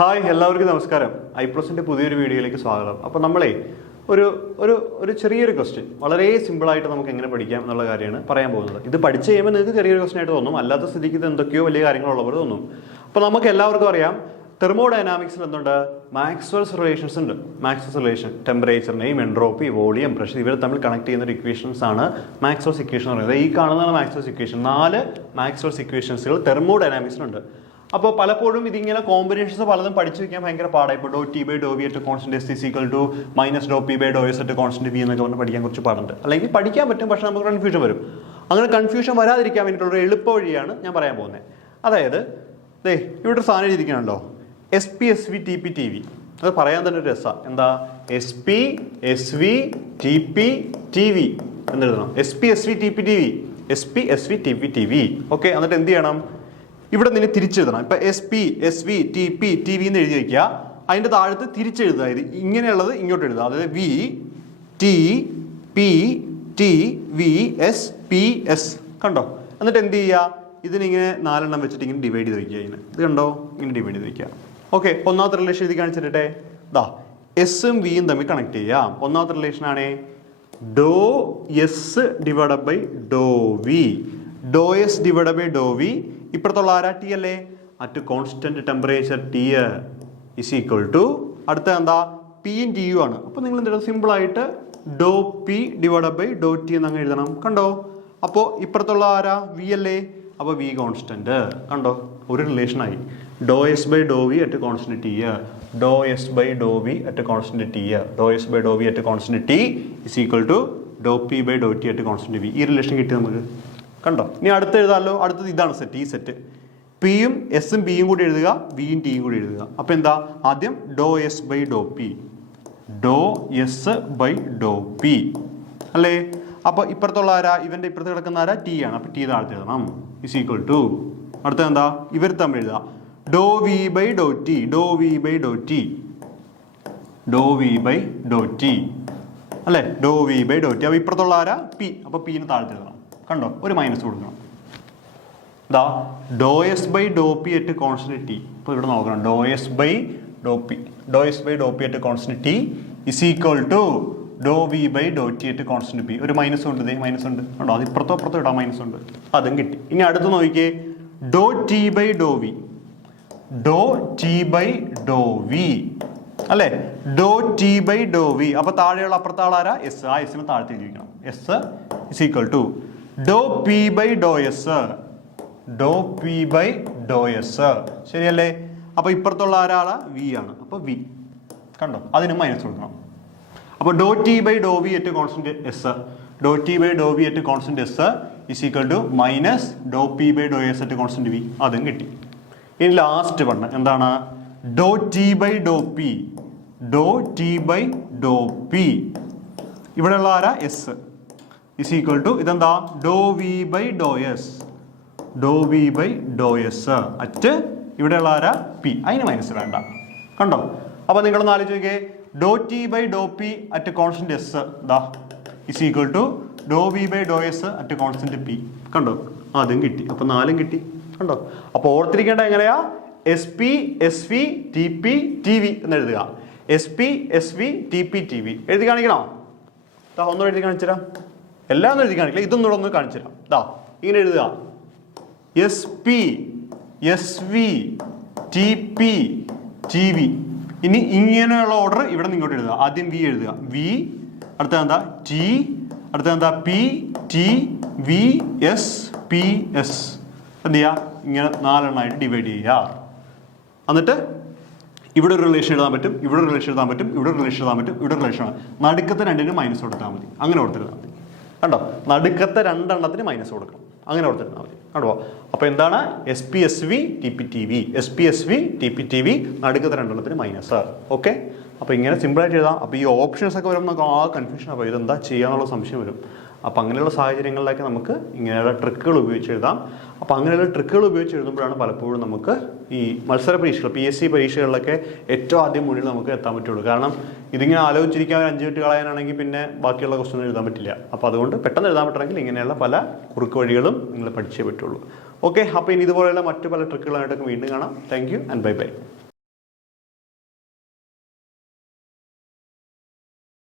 Hi എല്ലാവർക്കും നമസ്കാരം. ഐപ്ലസിൻ്റെ പുതിയൊരു വീഡിയോയിലേക്ക് സ്വാഗതം. അപ്പോൾ നമ്മളെ ഒരു ചെറിയൊരു ക്വസ്റ്റ്യൻ വളരെ സിമ്പിളായിട്ട് നമുക്ക് എങ്ങനെ പഠിക്കാം എന്നുള്ള കാര്യമാണ് പറയാൻ പോകുന്നത്. ഇത് പഠിച്ച് കഴിയുമ്പോൾ നിങ്ങൾക്ക് ചെറിയൊരു ക്വസ്റ്റ്യൻ ആയിട്ട് തോന്നും, അല്ലാത്ത സ്ഥിതിക്ക് ഇത് എന്തൊക്കെയോ വലിയ കാര്യങ്ങളുള്ളവർ തോന്നും. അപ്പോൾ നമുക്ക് എല്ലാവർക്കും അറിയാം, തെർമോഡൈനാമിക്സിൽ എന്തുണ്ട്, മാക്സ്വെൽസ് റിലേഷൻസ് ഉണ്ട്. മാക്സ്വെൽസ് റിലേഷൻ ടെമ്പറേച്ചറിനെയും എൻട്രോപ്പി, വോളിയം, പ്രഷർ ഇവർ തമ്മിൽ കണക്ട് ചെയ്യുന്ന ഒരു ഇക്വേഷൻസ് ആണ് മാക്സ്വെൽസ് ഇക്വേഷൻ എന്ന് പറയുന്നത്. ഈ കാണുന്നതാണ് മാക്സ്വെൽസ് ഇക്വേഷൻ. 4 മാക്സ്വെൽസ് ഇക്വേഷൻസുകൾ തെർമോഡൈനാമിക്സിലുണ്ട്. അപ്പോൾ പലപ്പോഴും ഇതിങ്ങനെ കോമ്പിനേഷൻസ് പലതും പഠിച്ചു വയ്ക്കാൻ ഭയങ്കര പാടായി. ഇപ്പോൾ doe T by Dr V at constant S is equal to minus Dr P by Dr S at constant V എന്നൊക്കെ പറഞ്ഞ് പഠിക്കാൻ കുറച്ച് പാടുണ്ട്. അല്ലെങ്കിൽ പഠിക്കാൻ പറ്റും, പക്ഷേ നമുക്ക് കൺഫ്യൂഷൻ വരും. അങ്ങനെ കൺഫ്യൂഷൻ വരാതിരിക്കാൻ വേണ്ടിയിട്ടുള്ള ഒരു എളുപ്പ വഴിയാണ് ഞാൻ പറയാൻ പോകുന്നത്. അതായത് ഇവിടെ ഒരു സാധനം എഴുതിയിരിക്കണല്ലോ, S P S V T P T V. അത് പറയാൻ തന്നെ ഒരു രസമാണ്. എന്താ S P S V T P T V എന്നെഴുതണം. S P S V T P T V, S P S V T P T V. Okay, എന്നിട്ട് എന്ത് ചെയ്യണം, ഇവിടെ നിന്ന് തിരിച്ചെഴുതണം. ഇപ്പം S P S V T P T V എന്ന് എഴുതി വയ്ക്കുക. അതിൻ്റെ താഴത്ത് തിരിച്ചെഴുതുക. ഇത് ഇങ്ങനെയുള്ളത് ഇങ്ങോട്ട് എഴുതുക. അതായത് V T P T V S P S. കണ്ടോ? എന്നിട്ട് എന്ത് ചെയ്യുക, ഇതിനിങ്ങനെ 4 എണ്ണം വെച്ചിട്ട് ഇങ്ങനെ ഡിവൈഡ് ചെയ്ത് വയ്ക്കുക. ഇത് കണ്ടോ, ഇങ്ങനെ ഡിവൈഡ് ചെയ്ത് വയ്ക്കുക. ഓക്കെ, ഒന്നാമത്തെ റിലേഷൻ എഴുതി കാണിച്ചിട്ടെ. എസും വിയും തമ്മിൽ കണക്ട് ചെയ്യാം. ഒന്നാമത്തെ റിലേഷൻ ആണേ do S divide by Dr V. Do S divide by Dr V. ഇപ്പുറത്തുള്ള ആരാ, ടി അല്ലേ, at constant temperature T is equal to അടുത്ത എന്താ, പിയും ടിയും ആണ്. അപ്പോൾ നിങ്ങൾ എന്തെങ്കിലും സിമ്പിളായിട്ട് do P divide by do T എന്ന് അങ്ങ് എഴുതണം. കണ്ടോ? അപ്പോൾ ഇപ്പുറത്തുള്ള ആരാ, വി അല്ലേ, അപ്പോൾ വി കോൺസ്റ്റന്റ്. കണ്ടോ? ഒരു റിലേഷനായി. Do S by Dr V at constant T, do S by Dr V at constant T, do S by Dr V at constant T is equal to do P by do T at constant V. ഈ relation കിട്ടി നമുക്ക്. കണ്ടോ? ഇനി അടുത്ത് എഴുതാമല്ലോ. അടുത്തത് ഇതാണ് set. ഈ set പിയും എസും ബിയും കൂടി എഴുതുക, വിയും ടിയും കൂടി എഴുതുക. അപ്പോൾ എന്താ, ആദ്യം do S by do P, do S by do P അല്ലേ. അപ്പോൾ ഇപ്പുറത്തുള്ള ആരാ, ഇവൻ്റെ ഇപ്പുറത്ത് കിടക്കുന്ന ആരാ, ടി ആണ്. അപ്പോൾ ടി താഴത്ത് എഴുതണം. ഇസ് ഈക്വൽ ടു അടുത്ത എന്താ, ഇവർ തമ്മിൽ എഴുതുക, do V by do T, do V by do T, do V by do T അല്ലേ, do V by do T. അപ്പോൾ ഇപ്പുറത്തുള്ള ആരാ, പി. അപ്പോൾ പിന്ന് താഴത്ത് എഴുതണം. കണ്ടോ? ഒരു മൈനസ് കൊടുക്കണം. Do S by do P at constant T. ഇപ്പോൾ ഇവിടെ നോക്കണം, do S by do P, do S by do P at constant T is equal to do V by do T at constant P. ഒരു minus ഉണ്ട്, ഇതേ minus ഉണ്ട്. കണ്ടോ? അത് ഇപ്പുറത്തോ ഇടാം, മൈനസ് ഉണ്ട്. അതും കിട്ടി. ഇനി അടുത്ത് നോക്കിക്കേ, do T by Dr V, do T by Dr V അല്ലേ, do T by Dr V. അപ്പോൾ താഴെയുള്ള അപ്പുറത്തെ ആളാരാ, എസ്. ആ എസിന് താഴത്തെ എഴുതിയിരിക്കണം. S is equal to do P by Dr S, do P by Dr S. ശരിയല്ലേ? അപ്പോൾ ഇപ്പുറത്തുള്ള ആരാളാ, വി ആണ്. അപ്പോൾ വി. കണ്ടോ? അതിന് മൈനസ് കൊടുക്കണം. അപ്പോൾ do T by Dr V at constant S, do T by Dr V at constant S is equal to minus Dr P by Dr S at constant V. അതും കിട്ടി. ഇനി last one എന്താണ്, do T by do P, do T by do P. ഇവിടെയുള്ള ആരാ, S is equal to ഇതെന്താ, do V by Dr S, do V by Dr S at ഇവിടെയുള്ള ആരാ, P. അതിന് മൈനസ് വേണ്ട. കണ്ടോ? അപ്പോൾ നിങ്ങളൊന്ന് ആലോചിക്കേ, do T by do P at constant S is equal to do V by Dr S at constant P. കണ്ടോ? അതും കിട്ടി. അപ്പോൾ 4ഉം കിട്ടി. കണ്ടോ? അപ്പോൾ ഓർത്തിരിക്കേണ്ട എങ്ങനെയാ, S P S V T P T V എന്ന് എഴുതുക. S P S V T P T V എഴുതി കാണിക്കണോ? ഒന്നും എഴുതി കാണിച്ചുതരാം. എല്ലാം ഒന്നും എഴുതി കാണിക്കില്ല, ഇതൊന്നും ഒന്ന് കാണിച്ചു തരാം. ഇങ്ങനെ എഴുതുക, S P S V T P T V. ഇനി ഇങ്ങനെയുള്ള ഓർഡർ ഇവിടെ നിന്ന് ഇങ്ങോട്ട് എഴുതുക. ആദ്യം വി എഴുതുക, വി. അടുത്ത എന്താ, ടി. അടുത്ത എന്താ, P T V S P S. എന്ത് ചെയ്യുക, ഇങ്ങനെ 4 എണ്ണമായിട്ട് ഡിവൈഡ് ചെയ്യുക. എന്നിട്ട് ഇവിടെ ഒരു റിലേഷൻ എഴുതാൻ പറ്റും, ഇവിടെ ഒരു റിലേഷൻ എഴുതാൻ പറ്റും, ഇവിടെ ഒരു റിലേഷൻ എഴുതാൻ പറ്റും, ഇവിടെ റിലേഷൻ. നടുക്കത്തെ രണ്ടിനും മൈനസ് കൊടുത്താൽ മതി. അങ്ങനെ കൊടുത്തിരുന്നാൽ മതി. കണ്ടോ? നടുക്കത്തെ 2 എണ്ണത്തിന് മൈനസ് കൊടുക്കണം. അങ്ങനെ കൊടുത്തിരുന്നാൽ മതി. കണ്ടോ? അപ്പോൾ എന്താണ്, S P S V T P T V, S P S V T P T V, നടുക്കത്തെ 2 എണ്ണത്തിന് മൈനസ്. ഓക്കെ, അപ്പോൾ ഇങ്ങനെ സിമ്പിളായിട്ട് എഴുതാം. അപ്പോൾ ഈ ഓപ്ഷൻസ് ഒക്കെ വരുമ്പോൾ നമുക്ക് കൺഫ്യൂഷൻ ആവും, ഇതെന്താ ചെയ്യാന്നുള്ള സംശയം വരും. അപ്പോൾ അങ്ങനെയുള്ള സാഹചര്യങ്ങളിലൊക്കെ നമുക്ക് ഇങ്ങനെയുള്ള ട്രിക്കുകൾ ഉപയോഗിച്ച് എഴുതാം. അപ്പോൾ അങ്ങനെയുള്ള ട്രിക്കുകൾ ഉപയോഗിച്ച് എഴുതുമ്പോഴാണ് പലപ്പോഴും നമുക്ക് ഈ മത്സര പരീക്ഷകൾ, പി എസ് സി പരീക്ഷകളിലൊക്കെ ഏറ്റവും ആദ്യം മുന്നിൽ നമുക്ക് എത്താൻ പറ്റുള്ളൂ. കാരണം ഇതിങ്ങനെ ആലോചിച്ചിരിക്കാൻ ഒരു 5 മിനിറ്റ് കളയാനാണെങ്കിൽ പിന്നെ ബാക്കിയുള്ള ക്വസ്റ്റ്യൻ എഴുതാൻ പറ്റില്ല. അപ്പോൾ അതുകൊണ്ട് പെട്ടെന്ന് എഴുതാൻ പറ്റണമെങ്കിൽ ഇങ്ങനെയുള്ള പല കുറുക്ക് വഴികളും നിങ്ങൾ പഠിച്ചേ പറ്റുള്ളൂ. ഓക്കെ, അപ്പോൾ ഇനി ഇതുപോലെയുള്ള മറ്റു പല ട്രിക്കുകളായിട്ടൊക്കെ വീണ്ടും കാണാം. Thank you and bye bye.